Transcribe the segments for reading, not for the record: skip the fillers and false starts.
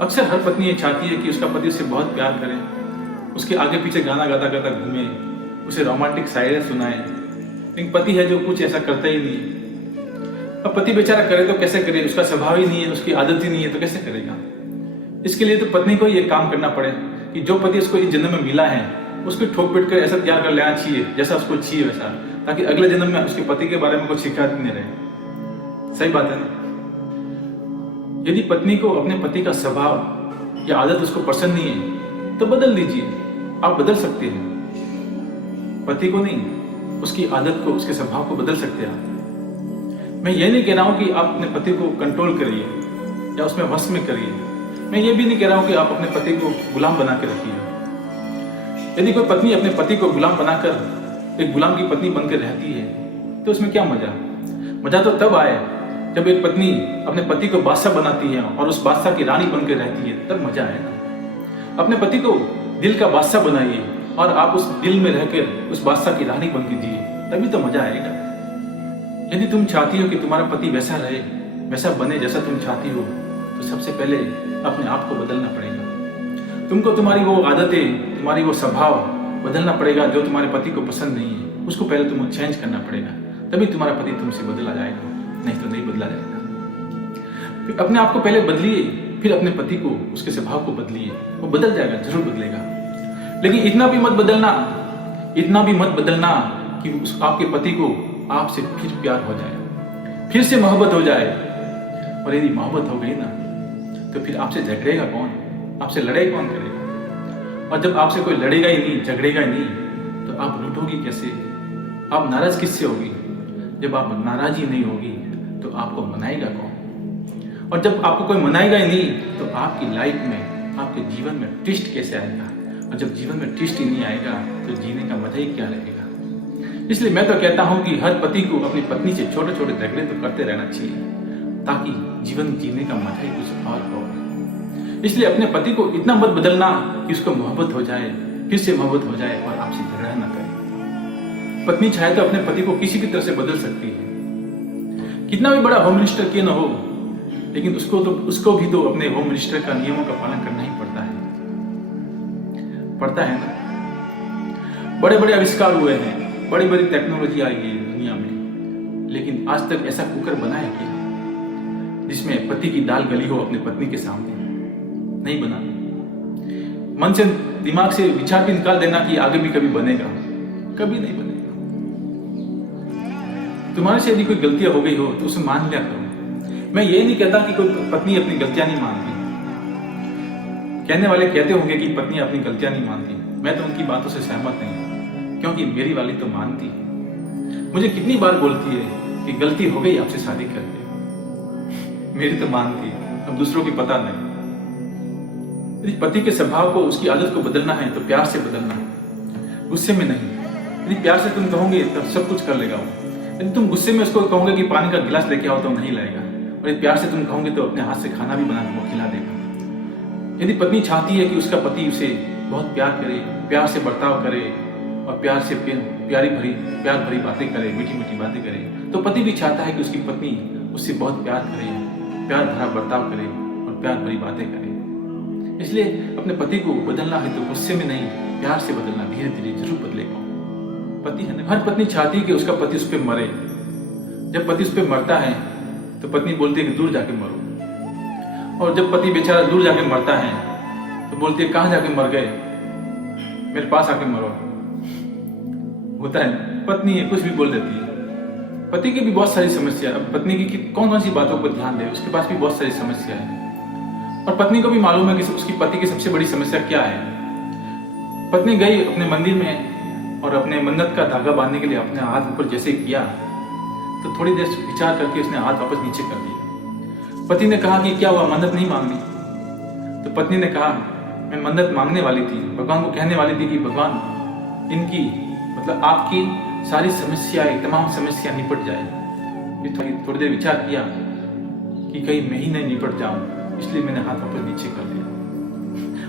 अक्सर हर पत्नी ये चाहती है कि उसका पति उससे बहुत प्यार करे, उसके आगे पीछे गाना गाता गाता घूमे, उसे रोमांटिक शायरी सुनाए। लेकिन पति है जो कुछ ऐसा करता ही नहीं। अब पति बेचारा करे तो कैसे करे, उसका स्वभाव ही नहीं है, उसकी आदत ही नहीं है, तो कैसे करेगा। इसके लिए तो पत्नी को ये काम करना पड़े कि जो पति उसको इस जन्म में मिला है उसको ठोक पीट कर ऐसा तैयार कर लेना चाहिए जैसा उसको चाहिए वैसा, ताकि अगले जन्म में उसके पति के बारे में कोई शिकायत नहीं रहे। सही बात है ना। यदि पत्नी को अपने पति का स्वभाव या आदत उसको पसंद नहीं है तो बदल दीजिए, आप बदल सकते हैं। पति को नहीं, उसकी आदत को, उसके स्वभाव को बदल सकते हैं आप। मैं ये नहीं कह रहा हूं कि आप अपने पति को कंट्रोल करिए या उसमें वश में करिए। मैं ये भी नहीं कह रहा हूं कि आप अपने पति को गुलाम बना के रखिए। यदि कोई पत्नी अपने पति को गुलाम बनाकर एक गुलाम की पत्नी बनकर रहती है तो उसमें क्या मजा। मजा तो तब आए जब एक पत्नी अपने पति को बादशाह बनाती है और उस बादशाह की रानी बनकर रहती है, तब मजा आएगा। अपने पति को दिल का बादशाह बनाइए और आप उस दिल में रहकर उस बादशाह की रानी बन के जिए, तभी तो मजा आएगा। यदि तुम चाहती हो कि तुम्हारा पति वैसा रहे, वैसा बने जैसा तुम चाहती हो, तो सबसे पहले अपने आप को बदलना पड़ेगा। तुमको तुम्हारी वो आदतें, तुम्हारी वो स्वभाव बदलना पड़ेगा जो तुम्हारे पति को पसंद नहीं है। उसको पहले तुमको चेंज करना पड़ेगा, तभी तुम्हारा पति तुमसे बदला जाएगा, नहीं तो नहीं बदला जाएगा। फिर अपने आप को पहले बदलिए, फिर अपने पति को, उसके स्वभाव को बदलिए। वो बदल जाएगा, जरूर बदलेगा। लेकिन इतना भी मत बदलना कि आपके पति को आपसे फिर प्यार हो जाए, फिर से मोहब्बत हो जाए। और यदि मोहब्बत हो गई ना तो फिर आपसे झगड़ेगा कौन, आपसे लड़ाई कौन करेगा। और जब आपसे कोई लड़ेगा ही नहीं, झगड़ेगा ही नहीं, तो आप लूटोगी कैसे, आप नाराज किससे होगी। जब आप नाराज ही नहीं होगी तो आपको मनाएगा कौन। और जब आपको कोई मनाएगा ही नहीं तो आपकी लाइफ में, आपके जीवन में ट्विस्ट कैसे आएगा। और जब जीवन में ट्विस्ट ही नहीं आएगा तो जीने का मजा ही क्या रहेगा। इसलिए मैं तो कहता हूं कि हर पति को अपनी पत्नी से छोटे छोटे झगड़े तो करते रहना चाहिए, ताकि जीवन जीने का मजा ही कुछ और हो। इसलिए अपने पति को इतना मत बदलना कि उसको मोहब्बत हो जाए, फिर से मोहब्बत हो जाए और आपसे झगड़ा ना करे। पत्नी चाहे तो अपने पति को किसी भी तरह से बदल सकती है, कितना भी बड़ा होम मिनिस्टर क्यों ना हो, लेकिन उसको भी तो अपने होम मिनिस्टर का नियमों का पालन करना ही पड़ता है ना। बड़े बड़े आविष्कार हुए हैं, बड़ी बड़ी टेक्नोलॉजी आई है दुनिया में, लेकिन आज तक ऐसा कुकर बना है क्या जिसमें पति की दाल गली हो अपनी पत्नी के सामने। नहीं बना। मन से, दिमाग से विचार भी निकाल देना कि आगे भी कभी बनेगा, कभी नहीं बनेगा। तुम्हारे से यदि कोई गलतियां हो गई हो तो उसे मान लिया करो। मैं ये नहीं कहता कि कोई पत्नी अपनी गलतियां नहीं मानती। कहने वाले कहते होंगे कि पत्नी अपनी गलतियां नहीं मानती। मैं तो उनकी बातों से सहमत नहीं, क्योंकि मेरी वाली तो मानती है। मुझे कितनी बार बोलती है कि गलती हो गई आपसे शादी करके। मेरी तो मानती है, अब दूसरों की पता नहीं। यदि पति के स्वभाव को, उसकी आदत को बदलना है तो प्यार से बदलना है, गुस्से में नहीं। यदि प्यार से तुम कहोगे तब सब कुछ कर लेगा वो। यदि तुम गुस्से में उसको कहोगे कि पानी का गिलास लेके आओ तो नहीं लाएगा। और यदि प्यार से तुम कहोगे तो अपने हाथ से खाना भी बना के खिला देगा। यदि पत्नी चाहती है कि उसका पति उसे बहुत प्यार करे, प्यार से बर्ताव करे और प्यार भरी बातें करे, मीठी मीठी बातें करे, तो पति भी चाहता है कि उसकी पत्नी उससे बहुत प्यार करे, प्यार भरा बर्ताव करे और प्यार भरी बातें करे। इसलिए अपने पति को बदलना है तो गुस्से में नहीं, प्यार से बदलना, धीरे धीरे जरूर बदलेगा। पति है ना, हर पत्नी चाहती है कि उसका पति उस पर मरे। जब पति उस पर मरता है तो पत्नी बोलती है कि दूर जाके मरो। और जब पति बेचारा दूर जाके मरता है तो बोलती है कहाँ जाके मर गए, मेरे पास आके मरो। होता है, पत्नी है, कुछ भी बोल देती है। पति की भी बहुत सारी समस्या। अब पत्नी की कौन कौन सी बातों पर ध्यान दे, उसके पास भी बहुत सारी समस्या है। और पत्नी को भी मालूम है कि उसकी पति की सबसे बड़ी समस्या क्या है। पत्नी गई अपने मंदिर में और अपने मन्नत का धागा बांधने के लिए अपने हाथ ऊपर जैसे किया तो थोड़ी देर विचार करके उसने हाथ वापस नीचे कर दिया। पति ने कहा कि क्या हुआ, मन्नत नहीं मांगनी। तो पत्नी ने कहा मैं मन्नत मांगने वाली थी, भगवान को कहने वाली थी कि भगवान इनकी, मतलब आपकी सारी समस्याएं, तमाम समस्या निपट जाए। फिर थोड़ी देर विचार किया कि कहीं मैं ही नहीं निपट जाऊं, इसलिए मैंने हाथ वापस नीचे कर दिया।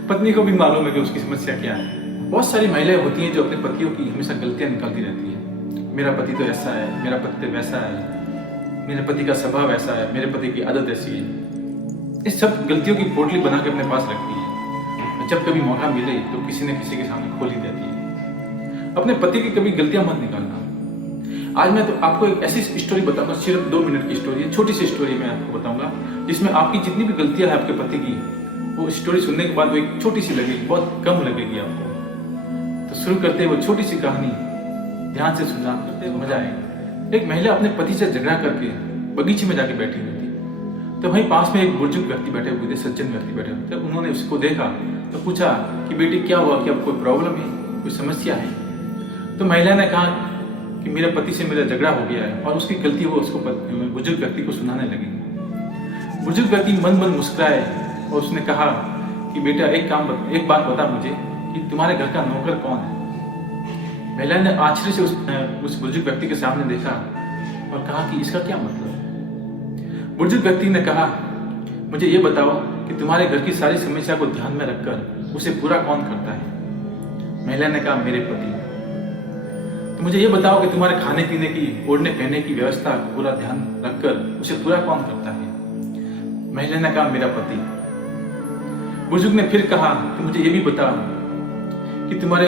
पत्नी को भी मालूम है कि उसकी समस्या क्या है। बहुत सारी महिलाएं होती हैं जो अपने पतियों की हमेशा गलतियां निकालती रहती है। मेरा पति तो ऐसा है, मेरा पति तो वैसा है, मेरे पति का स्वभाव ऐसा है, मेरे पति की आदत ऐसी है। इस सब गलतियों की पोटली बना के अपने पास रखती है, और जब कभी मौका मिले तो किसी न किसी के सामने खोल ही देती है। अपने पति की कभी गलतियां मत निकालना। आज मैं तो आपको एक ऐसी स्टोरी बताऊंगा, सिर्फ 2 मिनट की स्टोरी है, छोटी सी स्टोरी मैं आपको बताऊंगा, जिसमें आपकी जितनी भी गलतियां हैं आपके पति की, वो स्टोरी सुनने के बाद वो एक छोटी सी लगेगी, बहुत कम लगेगी आपको। तो शुरू करते हैं वो छोटी सी कहानी, ध्यान से सुनना, मजा आएगा। एक महिला अपने पति से झगड़ा करके बगीचे में जाके बैठी हुई थी। तो वहीं पास में एक बुजुर्ग व्यक्ति बैठे हुए थे, सज्जन व्यक्ति बैठे हुए थे। उन्होंने उसको देखा तो पूछा कि बेटी क्या हुआ, क्या कोई प्रॉब्लम है, कोई समस्या है? तो महिला ने कहा कि मेरे पति से मेरा झगड़ा हो गया है, और उसकी गलती वो उसको बुजुर्ग व्यक्ति को सुनाने लगी। बुजुर्ग व्यक्ति मन मन मुस्कुराए और उसने कहा कि बेटा एक बात बता मुझे कि तुम्हारे घर का नौकर कौन है? महिला ने आश्चर्य से उस बुजुर्ग व्यक्ति के सामने देखा और कहा कि इसका क्या मतलब? बुजुर्ग व्यक्ति ने कहा, मुझे ये बताओ कि तुम्हारे घर की सारी समस्या को ध्यान में रखकर उसे पूरा कौन करता है? महिला ने कहा, मेरे पति। तो मुझे ये बताओ कि तुम्हारे खाने पीने की, ओढ़ने पहनने की व्यवस्था को पूरा ध्यान रखकर उसे पूरा कौन करता है? महिला ने कहा, मेरा पति। बुजुर्ग ने फिर कहा कि मुझे ये भी बता कि तुम्हारे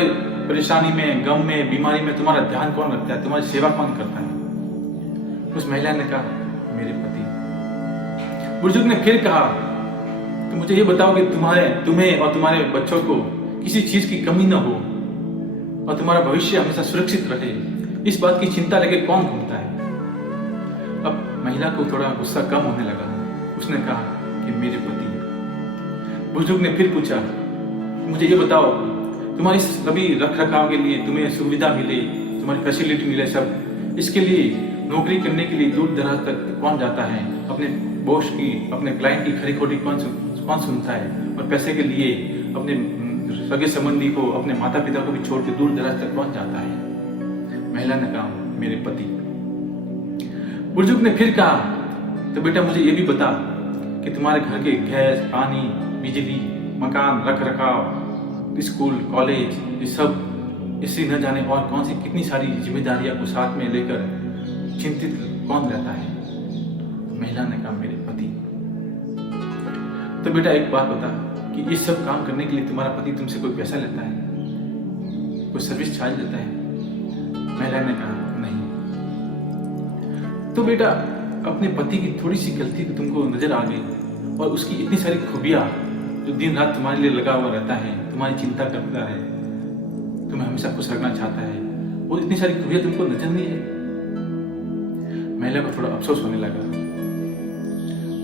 परेशानी में, गम में, बीमारी में तुम्हारा ध्यान कौन रखता है, तुम्हारी सेवा कौन करता है? उस महिला ने कहा, मेरे पति। बुजुर्ग ने फिर कहा, तो मुझे ये बताओ कि तुम्हें और तुम्हारे बच्चों को किसी चीज की कमी न हो और तुम्हारा भविष्य हमेशा सुरक्षित रहे, इस बात की चिंता लेके कौन घूमता है? अब महिला को थोड़ा गुस्सा कम होने लगा। उसने कहा कि मेरे पति। बुजुर्ग ने फिर पूछा, मुझे ये बताओ तुम्हारी सभी रख रखाव के लिए तुम्हें सुविधा मिले, तुम्हारी फैसिलिटी मिले, सब इसके लिए नौकरी करने के लिए दूर दराज तक कौन जाता है? अपने बॉस की, अपने क्लाइंट की खरी खोटी कौन सुनता है? और पैसे के लिए अपने सगे संबंधी को, अपने माता पिता को भी छोड़ के दूर दराज तक कौन जाता है? महिला ने कहा, मेरे पति। बुजुर्ग ने फिर कहा, तो बेटा मुझे ये भी बता कि तुम्हारे घर के गैस, पानी, बिजली, मकान, रख रखाव, स्कूल, कॉलेज, ये सब इसी न जाने और कौन सी कितनी सारी जिम्मेदारियां को साथ में लेकर चिंतित कौन रहता है? महिला ने कहा, मेरे पति। तो बेटा एक बात बता कि इस सब काम करने के लिए तुम्हारा पति तुमसे कोई पैसा लेता है, कोई सर्विस चार्ज लेता है? महिला ने कहा, नहीं। तो बेटा अपने पति की थोड़ी सी गलती तुमको नजर आ गई और उसकी इतनी सारी खूबियां, जो दिन रात तुम्हारे लिए लगा हुआ रहता है, तुम्हारी चिंता करता है, तुम्हें हमेशा खुश रखना चाहता है, वो इतनी सारी खूबियां तुमको नजर नहीं है? महिला को थोड़ा अफसोस होने लगा।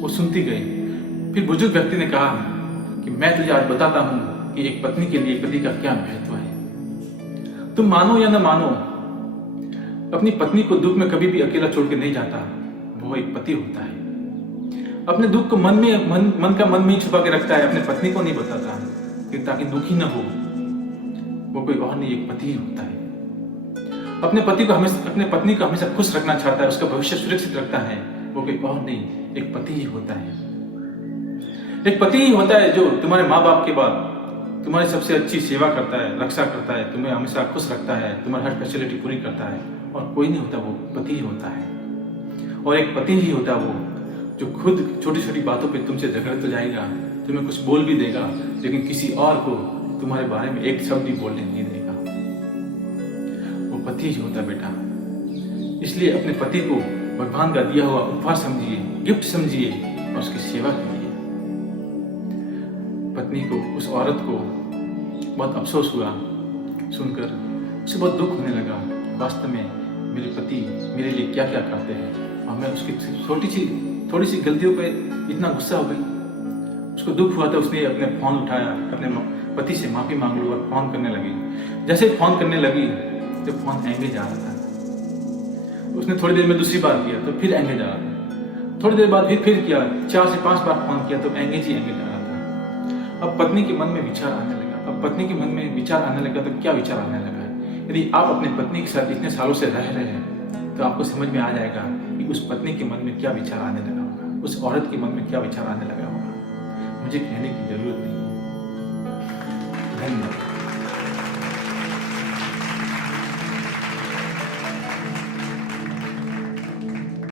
वो सुनती गई। फिर बुजुर्ग व्यक्ति ने कहा कि मैं तुझे आज बताता हूं कि एक पत्नी के लिए पति का क्या महत्व है। तुम मानो या न मानो, अपनी पत्नी को दुख में कभी भी अकेला छोड़ के नहीं जाता वो एक पति होता है। अपने दुख को मन में ही छुपा के रखता है, अपने पत्नी को नहीं बताता कि ताकि दुखी न हो। वो कोई और नहीं, एक पति ही होता है। अपने पत्नी को हमेशा खुश रखना चाहता है, उसका भविष्य सुरक्षित रखता है, वो कोई और नहीं, एक पति ही होता है। एक पति ही होता है जो तुम्हारे माँ बाप के बाद तुम्हारी सबसे अच्छी सेवा करता है, रक्षा करता है, तुम्हें हमेशा खुश रखता है, तुम्हारी हर फैसिलिटी पूरी करता है, और कोई नहीं होता, वो पति ही होता है। और एक पति ही होता है वो जो खुद छोटी छोटी बातों पे तुमसे झगड़ तो जाएगा, तुम्हें कुछ बोल भी देगा, लेकिन किसी और को तुम्हारे बारे में एक शब्द भी बोलने नहीं देगा। वो पति ही होता है बेटा। इसलिए अपने पति को भगवान का दिया हुआ उपहार समझिए, गिफ्ट समझिए और उसकी सेवा कीजिए। पत्नी को, उस औरत को बहुत अफसोस हुआ सुनकर, उसे बहुत दुख होने लगा। वास्तव में मेरे पति मेरे लिए क्या क्या करते हैं, और मैं उसकी थोड़ी सी गलतियों पे इतना गुस्सा हो गई। उसको दुख हुआ था, उसने अपने फोन उठाया, अपने पति से माफी मांग लो और फोन करने लगी। जैसे फोन करने लगी तो फोन एंगेज आ रहा था। उसने थोड़ी देर में दूसरी बार किया तो फिर एंगेज आ रहा था। थोड़ी देर बाद फिर किया, 4 से 5 बार फोन किया तो एंगेज आ रहा था। अब पत्नी के मन में विचार आने लगा। अब पत्नी के मन में विचार आने लगा तो क्या विचार आने लगा है? यदि आप अपनी पत्नी के साथ इतने सालों से रह रहे हैं तो आपको समझ में आ जाएगा कि उस पत्नी के मन में क्या विचार आने लगा होगा, उस औरत के मन में क्या विचार आने लगा होगा। मुझे कहने की जरूरत नहीं है। धन्यवाद।